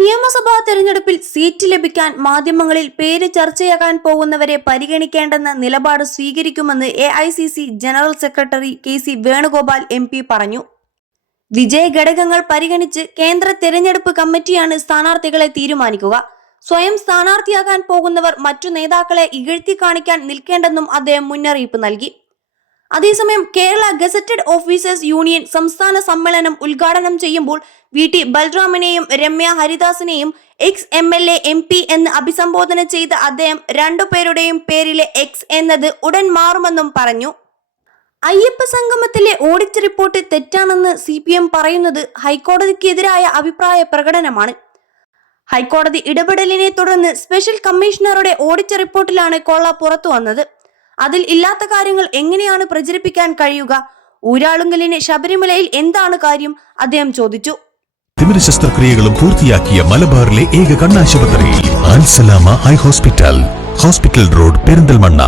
നിയമസഭാ തെരഞ്ഞെടുപ്പിൽ സീറ്റ് ലഭിക്കാൻ മാധ്യമങ്ങളിൽ പേര് ചർച്ചയാകാൻ പോകുന്നവരെ പരിഗണിക്കേണ്ടെന്ന നിലപാട് സ്വീകരിക്കുമെന്ന് A general secretary K C Venugopal M പറഞ്ഞു. വിജയ ഘടകങ്ങൾ പരിഗണിച്ച് കേന്ദ്ര തെരഞ്ഞെടുപ്പ് കമ്മിറ്റിയാണ് സ്ഥാനാർത്ഥികളെ തീരുമാനിക്കുക. സ്വയം സ്ഥാനാർത്ഥിയാകാൻ പോകുന്നവർ മറ്റു നേതാക്കളെ ഇകഴ്ത്തി കാണിക്കാൻ നിൽക്കേണ്ടെന്നും അദ്ദേഹം മുന്നറിയിപ്പ് നൽകി. അതേസമയം കേരള ഗസറ്റഡ് ഓഫീസേഴ്സ് യൂണിയൻ സംസ്ഥാന സമ്മേളനം ഉദ്ഘാടനം ചെയ്യുമ്പോൾ വി ടി ബൽറാമിനെയും Ramya ഹരിദാസിനെയും ex M L A M P എന്ന് അഭിസംബോധന ചെയ്ത അദ്ദേഹം രണ്ടുപേരുടെയും പേരിലെ എക്സ് എന്നത് ഉടൻ മാറുമെന്നും പറഞ്ഞു. അയ്യപ്പ സംഗമത്തിലെ ഓഡിറ്റ് റിപ്പോർട്ട് തെറ്റാണെന്ന് സി പി എം പറയുന്നത് ഹൈക്കോടതിക്കെതിരായ അഭിപ്രായ പ്രകടനമാണ്. ഹൈക്കോടതി ഇടപെടലിനെ തുടർന്ന് സ്പെഷ്യൽ കമ്മീഷണറുടെ ഓഡിറ്റ് റിപ്പോർട്ടിലാണ് കൊള്ള പുറത്തു വന്നത്. അതിൽ ഇല്ലാത്ത കാര്യങ്ങൾ എങ്ങനെയാണ് പ്രചരിപ്പിക്കാൻ കഴിയുക? ഊരാളുങ്കലിന് ശബരിമലയിൽ എന്താണ് കാര്യം? അദ്ദേഹം ചോദിച്ചു. തിമിര ശസ്ത്രക്രിയകളും പൂർത്തിയാക്കിയ മലബാറിലെ ഏക കണ്ണാശുപത്രിയിൽ Alsalama eye hospital hospital road Perinthalmanna.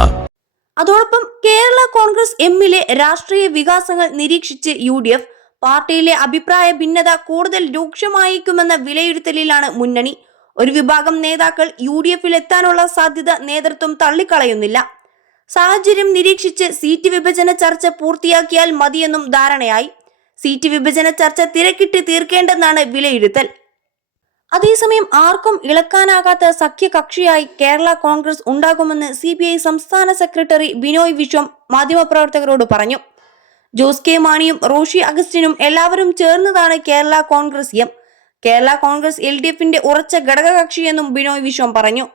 അതോടൊപ്പം കേരള കോൺഗ്രസ് എമ്മിലെ രാഷ്ട്രീയ വികാസങ്ങൾ നിരീക്ഷിച്ച് യു ഡി എഫ് പാർട്ടിയിലെ അഭിപ്രായ ഭിന്നത കൂടുതൽ രൂക്ഷമായേക്കുമെന്ന വിലയിരുത്തലിലാണ് മുന്നണി. ഒരു വിഭാഗം നേതാക്കൾ യു ഡി എഫിൽ എത്താനുള്ള സാധ്യത നേതൃത്വം തള്ളിക്കളയുന്നില്ല. സാഹചര്യം നിരീക്ഷിച്ച് സീറ്റ് വിഭജന ചർച്ച പൂർത്തിയാക്കിയാൽ മതിയെന്നും ധാരണയായി. സീറ്റ് വിഭജന ചർച്ച തിരക്കിട്ട് തീർക്കേണ്ടെന്നാണ് വിലയിരുത്തൽ. അതേസമയം ആർക്കും ഇളക്കാനാകാത്ത സഖ്യകക്ഷിയായി കേരള കോൺഗ്രസ് ഉണ്ടാകുമെന്ന് സി ബി ഐ സംസ്ഥാന സെക്രട്ടറി ബിനോയ് വിശ്വം മാധ്യമപ്രവർത്തകരോട് പറഞ്ഞു. ജോസ് കെ മാണിയും റോഷി അഗസ്റ്റിനും എല്ലാവരും ചേർന്നതാണ് Kerala Congress M. Kerala Congress L D എഫിന്റെ ഉറച്ച ഘടകകക്ഷിയെന്നും ബിനോയ് വിശ്വം പറഞ്ഞു.